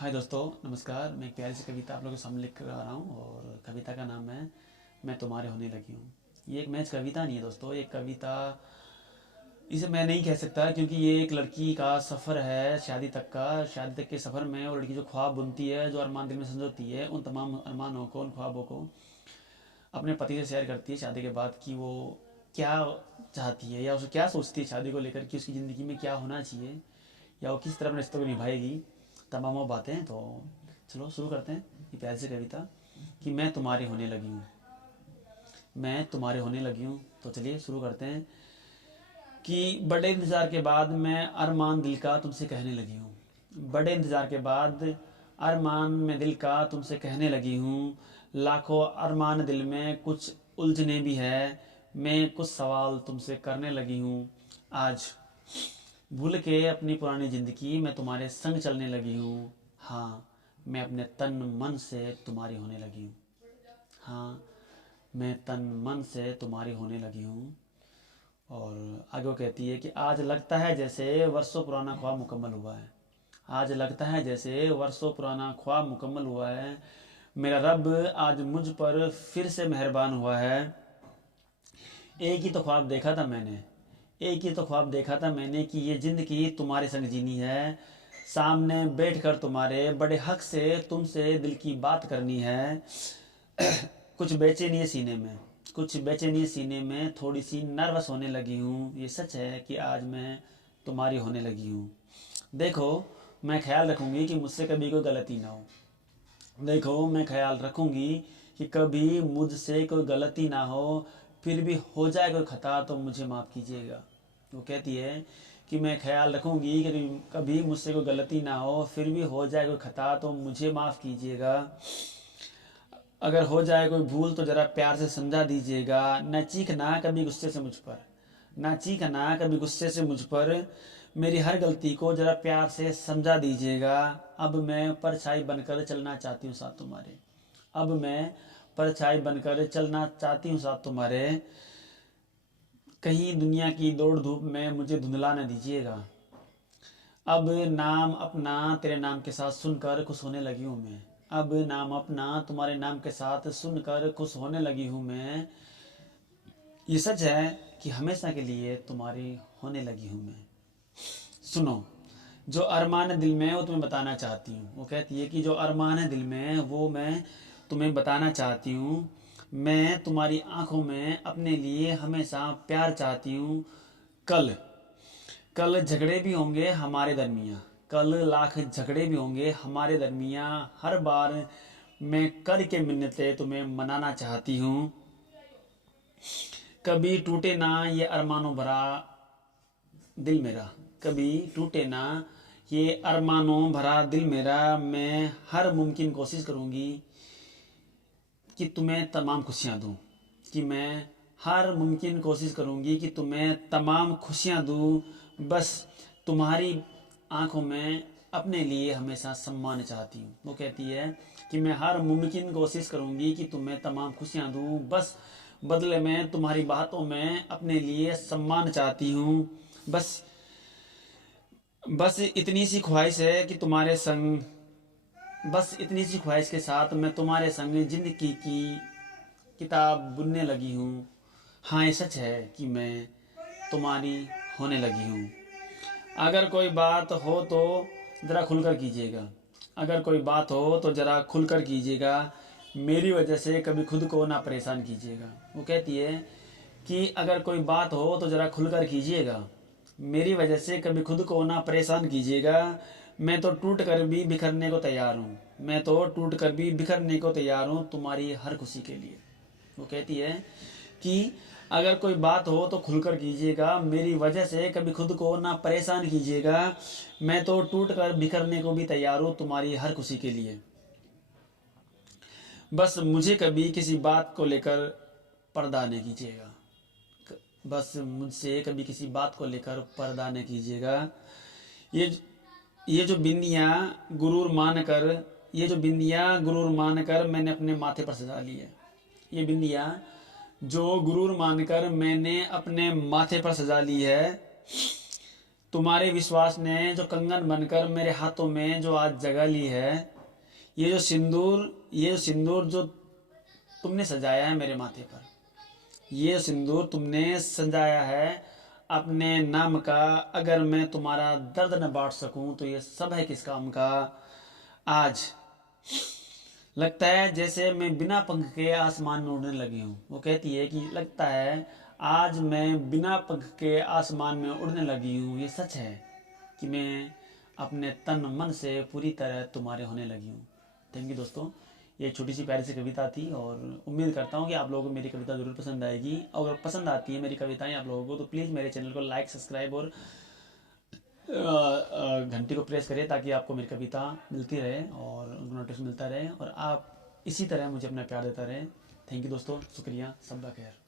हाय दोस्तों, नमस्कार। मैं एक प्यारी सी कविता आप लोगों के सामने लिख कर आ रहा हूँ और कविता का नाम है मैं तुम्हारे होने लगी हूँ। ये एक मैच कविता नहीं है दोस्तों, ये कविता इसे मैं नहीं कह सकता क्योंकि ये एक लड़की का सफ़र है शादी तक का। शादी तक के सफ़र में वो लड़की जो ख्वाब बुनती है, जो अरमान दिल में संजोती है, उन तमाम अरमानों को, उन ख्वाबों को अपने पति से शेयर करती है शादी के बाद कि वो क्या चाहती है या उसे क्या सोचती है शादी को लेकर, कि उसकी ज़िंदगी में क्या होना चाहिए या वो किस तरह अपने रिश्तों को निभाएगी, तमाम वो बातें। तो चलो शुरू करते हैं ये प्यारी सी कविता कि मैं तुम्हारी होने लगी हूँ। मैं तुम्हारे होने लगी हूँ। तो चलिए शुरू करते हैं कि बड़े इंतज़ार के बाद मैं अरमान दिल का तुमसे कहने लगी हूँ। बड़े इंतज़ार के बाद अरमान में दिल का तुमसे कहने लगी हूँ। लाखों अरमान दिल में कुछ उलझने भी है, मैं कुछ सवाल तुमसे करने लगी हूँ। आज भूल के अपनी पुरानी ज़िंदगी मैं तुम्हारे संग चलने लगी हूँ। हाँ, मैं अपने तन मन से तुम्हारी होने लगी हूँ। हाँ, मैं तन मन से तुम्हारी होने लगी हूँ। और आगे वो कहती है कि आज लगता है जैसे वर्षों पुराना ख्वाब मुकम्मल हुआ है। आज लगता है जैसे वर्षों पुराना ख्वाब मुकम्मल हुआ है। मेरा रब आज मुझ पर फिर से मेहरबान हुआ है। एक ही तो ख्वाब देखा था मैंने, एक ही तो ख्वाब देखा था मैंने कि ये ज़िंदगी तुम्हारे संग जीनी है। सामने बैठकर तुम्हारे बड़े हक से तुमसे दिल की बात करनी है। कुछ बेचैनी है सीने में, कुछ बेचैनी है सीने में, थोड़ी सी नर्वस होने लगी हूँ। ये सच है कि आज मैं तुम्हारी होने लगी हूँ। देखो, मैं ख्याल रखूँगी कि मुझसे कभी कोई गलती ना हो। देखो, मैं ख्याल रखूँगी कि कभी मुझसे कोई गलती ना हो। फिर भी हो जाए कोई खता तो मुझे माफ़ कीजिएगा। वो कहती है कि मैं ख्याल रखूँगी कि कभी मुझसे कोई गलती ना हो, फिर भी हो जाए कोई खता तो मुझे माफ़ कीजिएगा। अगर हो जाए कोई भूल तो ज़रा प्यार से समझा दीजिएगा। न चीखना कभी गुस्से से मुझ पर, न चीखना कभी गुस्से से मुझ पर। मेरी हर गलती को ज़रा प्यार से समझा दीजिएगा। अब मैं परछाई बनकर चलना चाहती हूँ साथ तुम्हारे। अब मैं परछाई बनकर चलना चाहती हूँ साथ तुम्हारे। कहीं दुनिया की दौड़ धूप में मुझे धुंधला न दीजिएगा। अब नाम अपना तेरे नाम के साथ सुनकर खुश होने लगी हूँ मैं। अब नाम अपना तुम्हारे नाम के साथ सुनकर खुश होने लगी हूँ मैं। ये सच है कि हमेशा के लिए तुम्हारी होने लगी हूँ मैं। सुनो, जो अरमान है दिल में वो तुम्हें बताना चाहती हूँ। वो कहती है कि जो अरमान है दिल में वो मैं तुम्हें बताना चाहती हूँ। मैं तुम्हारी आंखों में अपने लिए हमेशा प्यार चाहती हूँ। कल कल झगड़े भी होंगे हमारे दरमियाँ, कल लाख झगड़े भी होंगे हमारे दरमियाँ। हर बार मैं करके मिन्नतें तुम्हें मनाना चाहती हूँ। कभी टूटे ना ये अरमानों भरा दिल मेरा, कभी टूटे ना ये अरमानों भरा दिल मेरा। मैं हर मुमकिन कोशिश करूँगी कि तुम्हें तमाम खुशियाँ दूँ, कि मैं हर मुमकिन कोशिश करूँगी कि तुम्हें तमाम खुशियाँ दूँ। बस तुम्हारी आंखों में अपने लिए हमेशा सम्मान चाहती हूँ। वो कहती है कि मैं हर मुमकिन कोशिश करूँगी कि तुम्हें तमाम खुशियाँ दूँ, बस बदले में तुम्हारी बातों में अपने लिए सम्मान चाहती हूँ। बस बस इतनी सी ख्वाहिश है कि तुम्हारे संग, बस इतनी सी ख्वाहिश के साथ मैं तुम्हारे संग ज़िंदगी की किताब बुनने लगी हूँ। हाँ, ये सच है कि मैं तुम्हारी होने लगी हूँ। अगर कोई बात हो तो ज़रा खुलकर कीजिएगा। अगर कोई बात हो तो ज़रा खुलकर कीजिएगा। मेरी वजह से कभी खुद को ना परेशान कीजिएगा। वो कहती है कि अगर कोई बात हो तो ज़रा खुलकर कीजिएगा। मेरी वजह से कभी खुद को ना परेशान कीजिएगा। मैं तो टूट कर भी बिखरने को तैयार हूँ, मैं तो टूट कर भी बिखरने को तैयार हूँ तुम्हारी हर खुशी के लिए। वो कहती है कि अगर कोई बात हो तो खुलकर कीजिएगा। मेरी वजह से कभी खुद को ना परेशान कीजिएगा। मैं तो टूट कर बिखरने को भी तैयार हूँ तुम्हारी हर खुशी के लिए। बस मुझे कभी किसी बात को लेकर पर्दा नहीं कीजिएगा। बस मुझसे कभी किसी बात को लेकर पर्दा न कीजिएगा। ये ये जो बिंदियाँ गुरूर मान कर, ये जो बिंदियाँ गुरूर मान कर मैंने अपने माथे पर सजा ली है। ये बिंदियाँ जो गुरूर मानकर मैंने अपने माथे पर सजा ली है। तुम्हारे विश्वास ने जो कंगन बनकर मेरे हाथों में जो आज जगह ली है, ये जो सिंदूर जो तुमने सजाया है मेरे माथे पर, ये सिंदूर तुमने सजाया है अपने नाम का, अगर मैं तुम्हारा दर्द न बांट सकूं तो ये सब है किस काम का। आज लगता है जैसे मैं बिना पंख के आसमान में उड़ने लगी हूँ। वो कहती है कि लगता है आज मैं बिना पंख के आसमान में उड़ने लगी हूँ। ये सच है कि मैं अपने तन मन से पूरी तरह तुम्हारे होने लगी हूँ। थैंक यू दोस्तों, ये छोटी सी प्यारी सी कविता थी और उम्मीद करता हूँ कि आप लोगों को मेरी कविता ज़रूर पसंद आएगी। अगर पसंद आती है मेरी कविताएं आप लोगों को तो प्लीज़ मेरे चैनल को लाइक, सब्सक्राइब और घंटी को प्रेस करें ताकि आपको मेरी कविता मिलती रहे और उनको नोटिस मिलता रहे और आप इसी तरह मुझे अपना प्यार देता रहें। थैंक यू दोस्तों, शुक्रिया, सबका खैर।